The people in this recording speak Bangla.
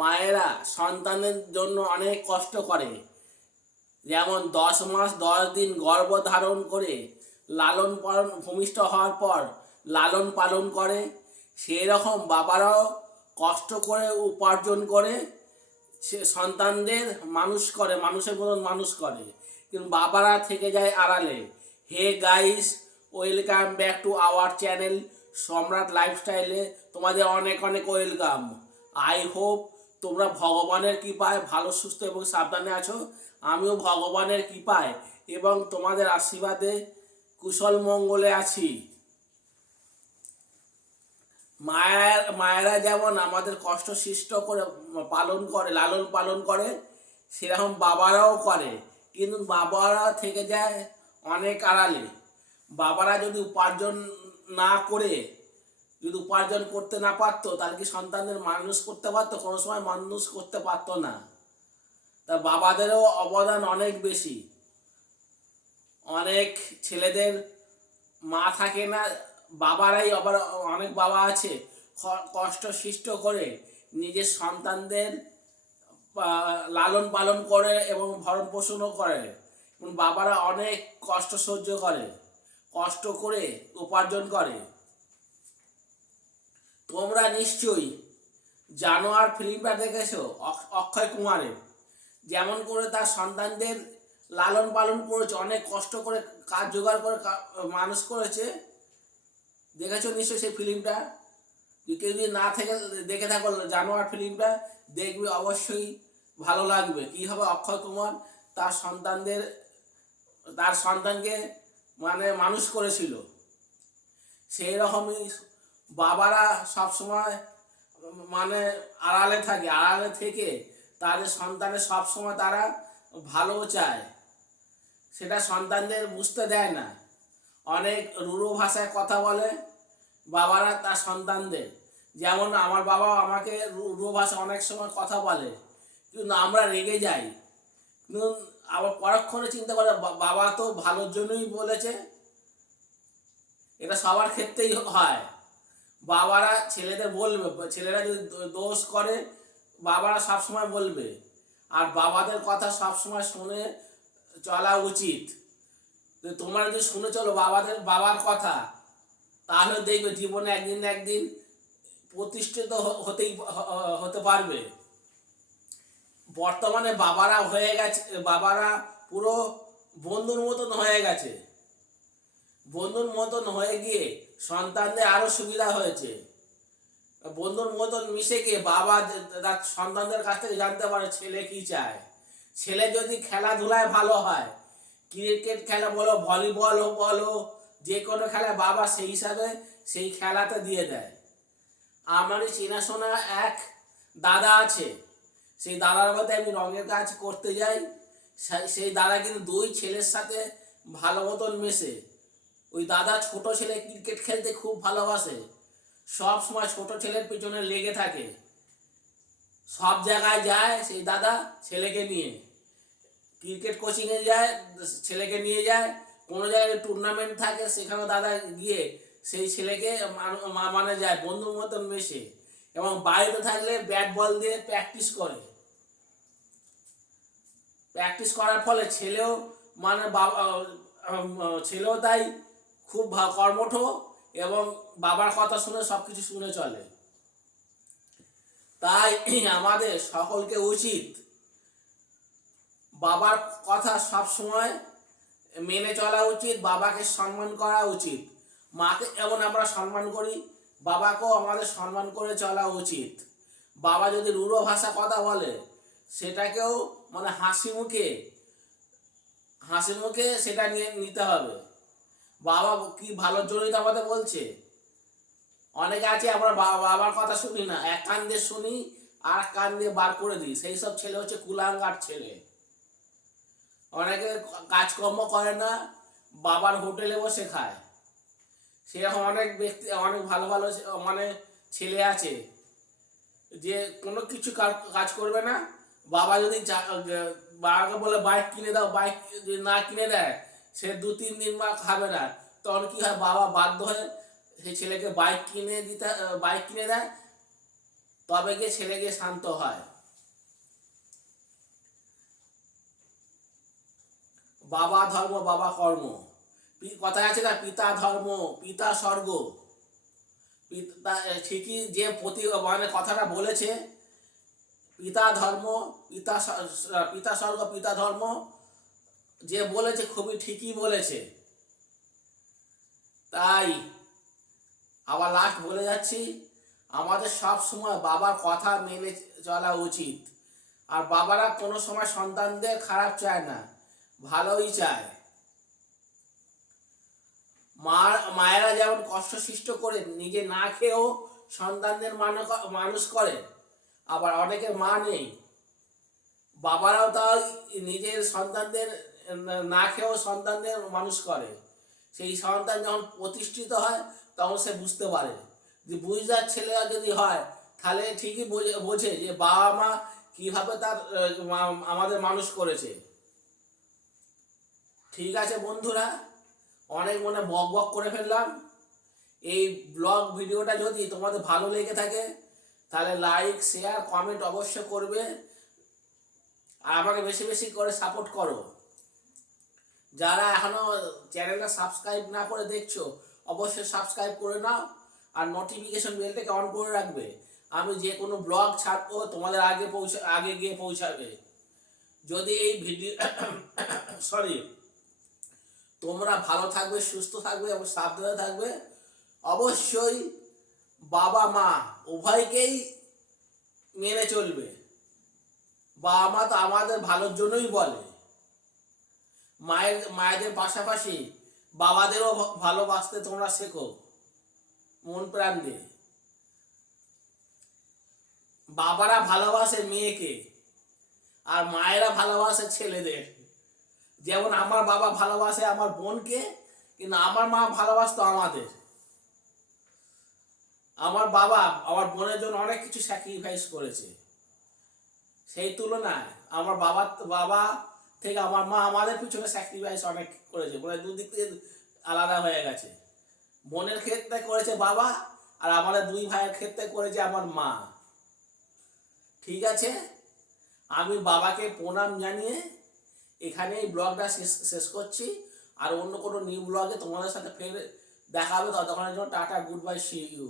মায়েরা সন্তানের জন্য অনেক কষ্ট করে। যেমন দশ মাস দশ দিন গর্ভ ধারণ করে লালন পালন ভূমিষ্ঠ হওয়ার পর লালন পালন করে সেই রকম বাবারাও কষ্ট করে উপার্জন করে, সে সন্তানদের মানুষ করে, মানুষের মতন মানুষ করে। কিন্তু বাবারা থেকে যায় আড়ালে। Hey guys, welcome back to our channel Samrat লাইফস্টাইলে। তোমাদের অনেক অনেক ওয়েলকাম। আই হোপ তোমরা ভগবানের কৃপায় ভালো, সুস্থ এবং সাবধানে আছো। আমিও ভগবানের কৃপায় এবং তোমাদের আশীর্বাদে কুশল মঙ্গলে আছি। মায়ের মায়েরা যেমন আমাদের কষ্ট সৃষ্ট করে পালন করে, লালন পালন করে, সেরকম বাবারাও করে। কিন্তু বাবারা থেকে যায় অনেক আড়ালে। বাবারা যদি উপার্জন না করে যদি উপার্জন করতে না পারতো, তাহলে কি সন্তানদের মানুষ করতে পারতো? কোনো সময় মানুষ করতে পারতো না। তা বাবাদেরও অবদান অনেক বেশি। অনেক ছেলেদের মা থাকে না, বাবারাই আবার অনেক বাবা আছে কষ্ট সৃষ্ট করে নিজের সন্তানদের লালন পালন করে এবং ভরণ পোষণও করে। এবং বাবারা অনেক কষ্ট সহ্য করে, কষ্ট করে উপার্জন করে। তোমরা নিশ্চয়ই জানোয়ার ফিল্মটা দেখেছ? অক- অক্ষয় কুমারের। যেমন করে তার সন্তানদের লালন পালন করেছে, অনেক কষ্ট করে কাজ জোগাড় করে মানুষ করেছে। দেখেছ নিশ্চয়ই সেই ফিল্মটা? কেউ যদি না থেকে, দেখে থাকো জানোয়ার ফিল্মটা, দেখবে অবশ্যই ভালো লাগবে। কী হবে অক্ষয় কুমার? তার সন্তানদের, তার সন্তানকে মানে মানুষ করেছিল। সেই রকমই বাবারা সবসময় মানে আড়ালে থাকে, আড়ালে থেকে তাদের সন্তানের সবসময় তারা ভালো চায়। সেটা সন্তানদের বুঝতে দেয় না। অনেক রুড়ো ভাষায় কথা বলে বাবারা তার সন্তানদের। যেমন আমার বাবা আমাকে রুড়ো ভাষা অনেক সময় কথা বলে, কিন্তু আমরা রেগে যাই। কিন্তু আবার পরক্ষণে চিন্তা করে বাবা তো ভালোর জন্যই বলেছে। এটা সবার ক্ষেত্রেই হয়। বাবারা ছেলেদের বলবে, ছেলেরা যদি দোষ করে, বাবারা সবসময় বলবে। আর বাবাদের কথা সবসময় শুনে চলা উচিত। তোমরা যদি শুনে চলো বাবাদের, বাবার কথা, তাহলে দেখবে জীবনে একদিন না একদিন প্রতিষ্ঠিত হতেই হতে পারবে। বর্তমানে বাবারা হয়ে গেছে, বাবারা পুরো বন্ধুর মতন হয়ে গেছে। বন্ধুর মতন হয়ে গিয়ে সন্তানদের আরও সুবিধা হয়েছে। বন্ধুর মতন মিশে গিয়ে বাবা তার সন্তানদের কাছ থেকে জানতে পারে ছেলে কি চায়। ছেলে যদি খেলাধুলায় ভালো হয়, ক্রিকেট খেলা বলো, ভলিবল বলো, যে কোনো খেলা বাবা সেই হিসাবে সেই খেলাতে দিয়ে দেয়। আমারই চেনাশোনা এক দাদা আছে, সেই দাদার মধ্যে আমি রঙের কাজ করতে যাই। সেই দাদা কিন্তু দুই ছেলের সাথে ভালো মতন মেশে। ওই দাদা ছোট ছেলে ক্রিকেট খেলতে খুব ভালোবাসে। সব সময় ছোট ছেলের পিছনে লেগে থাকে। সব জায়গায় যায় সেই দাদা ছেলেকে নিয়ে। ক্রিকেট কোচিংয়ে যায়, ছেলেকে নিয়ে যায়। কোনো জায়গায় টুর্নামেন্ট থাকে সেখানে দাদা গিয়ে সেই ছেলেকে মানে যায় বন্ধুর মতন মেশে। এবং বাড়িতে থাকলে ব্যাট বল দিয়ে প্র্যাকটিস করে। প্র্যাকটিস করার ফলে ছেলেও মানে বাবা ছেলেও তাই খুব কর্মঠ এবং বাবার কথা শুনে সব কিছু শুনে চলে। তাই আমাদের সকলকে উচিত বাবার কথা সব সময় মেনে চলা উচিত, বাবাকে সম্মান করা উচিত। মাকে যেমন আমরা সম্মান করি, বাবাকেও আমাদের সম্মান করে চলা উচিত। বাবা যদি রূঢ় ভাষা কথা বলে, সেটাকেও মানে হাসি মুখে হাসি মুখে সেটা নিয়ে নিতে হবে। বাবা কি ভালোর জন্যই তো আমাদের বলছে? অনেকে আছে, আমরা বাবার কথা শুনি না। এক কান দিয়ে শুনি আর কান দিয়ে বার করে দিই। সেই সব ছেলে হচ্ছে কুলাঙ্গার ছেলে। অনেকে কাজকর্ম করে না, বাবার হোটেলে বসে খায়। সেরকম অনেক ব্যক্তি, অনেক ভালো ভালো মানে ছেলে আছে, যে কোনো কিছু কাজ করবে না। বাবা যদি বাবাকে বলে, বাইক কিনে দাও, বাইক যদি না কিনে দেয় সে দু তিন দিন বা খাবে না। তখন কি হয়, বাবা বাধ্য হয়ে সেই ছেলেকে বাইক কিনে দিতে বাইক কিনে দেয়। তবে গিয়ে ছেলে গিয়ে শান্ত হয়। বাবা ধর্ম, বাবা কর্ম। কথায় আছে না, পিতা ধর্ম, পিতা স্বর্গ। পিতা ঠিকই যে প্রতি মানে কথাটা বলেছে, পিতা ধর্ম, পিতা পিতা স্বর্গ, পিতা ধর্ম যে বলেছে খুবই ঠিকই বলেছে। তাই আবার লাস্ট বলে যাচ্ছি, আমাদের সব সময় বাবার কথা মেনে চলা উচিত। আর বাবারা কোনো সময় সন্তানদের খারাপ চায় না, ভালোই চায়। মার মায়েরা যেমন কষ্ট সৃষ্ট করে নিজে না খেয়েও সন্তানদের মানুষ করে, আবার অনেকের মা নেই। বাবারাও তাই নিজের সন্তানদের না খেয়েও সন্তানদের মানুষ করে। সেই সন্তান যখন প্রতিষ্ঠিত হয়, তখন সে বুঝতে পারে যে বুঝদার ছেলে যদি হয়, তাহলে ঠিকই বোঝে যে বাবা মা কীভাবে তার আমাদের মানুষ করেছে। ঠিক আছে বন্ধুরা, অনেক মনে বক বক করে ফেললাম। এই ব্লগ ভিডিওটা যদি তোমাদের ভালো লেগে থাকে, তাহলে লাইক শেয়ার কমেন্ট অবশ্য করবে। আর আমাকে বেশি বেশি করে সাপোর্ট করো। যারা এখনও চ্যানেলটা সাবস্ক্রাইব না করে দেখছ, অবশ্যই সাবস্ক্রাইব করে নাও আর নোটিফিকেশন বেলটাকে অন করে রাখবে। আমি যে কোনো ব্লগ ছাড়বো, তোমাদের আগে পৌঁছা, আগে গিয়ে পৌঁছাবে। যদি এই ভিডিও সরি তোমরা ভালো থাকবে, সুস্থ থাকবে এবং সাবধানে থাকবে, অবশ্যই বাবা মা উভয়কেই মেনে চলবে। বাবা মা তো আমাদের ভালোর জন্যই বলে। মায়ের, মায়েদের পাশাপাশি বাবাদেরও ভালোবাসতে তোমরা শেখো। মন প্রাণ দিয়ে। বাবারা ভালোবাসে মেয়েকে, আর মায়েরা ভালোবাসে ছেলেদের। যেমন আমার বাবা ভালোবাসে আমার বোনকে, কিন্তু আমার মা ভালোবাসতো আমাদের। আমার বাবা আমার বোনের জন্য অনেক কিছু স্যাক্রিফাইস করেছে। সেই তুলনায় আমার বাবা বাবা থেকে আমার মা আমাদের পিছনে স্যাক্রিফাইস অনেক করেছে। মানে দুদিক থেকে আলাদা হয়ে গেছে। বোনের ক্ষেত্রে করেছে বাবা, আর আমাদের দুই ভাইয়ের ক্ষেত্রে করেছে আমার মা। ঠিক আছে? আমি বাবাকে প্রণাম জানিয়ে এখানে এই ব্লগটা শেষ শেষ করছি। আর অন্য কোনো নিউ ব্লগে তোমাদের সাথে ফের দেখা হবে ততক্ষণের জন্য tata good bye see you